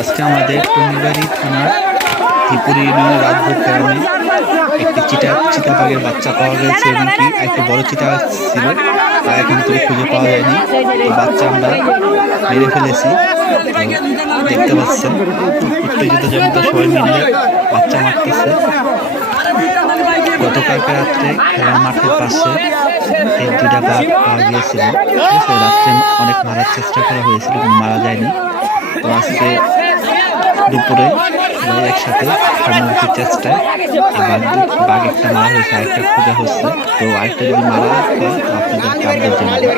আজকে আমাদের টঙ্গিবাড়ি থানার ত্রিপুরি ইউনিয়নের রাজভোগ গ্রামে একটি চিতাবাঘের বাচ্চা পাওয়া গেছে এবং কি একটু বড় চিতা ছিল, তা এখন থেকে খুঁজে পাওয়া যায়নি। তো বাচ্চা আমরা মেরে ফেলেছি, দেখতে পাচ্ছেন উত্তেজিত জনতা সবাই মিলে বাচ্চা মারতেছে। গতকালকে রাত্রে খেলার মাঠের পাশে এই দুইটা বাঘ পাওয়া গিয়েছিল। রাত্রে অনেক মারার চেষ্টা করা হয়েছিল কিন্তু মারা যায়নি। তো আজকে দুপুরে সবাই একসাথে সামগ্রিক চেষ্টায় বাঘ একটা মারা হয়েছে, আরেকটা খোঁজা হচ্ছে। তো আরেকটা যদি মারা হয় তো আপনাদেরকে আপডেট জানাবো।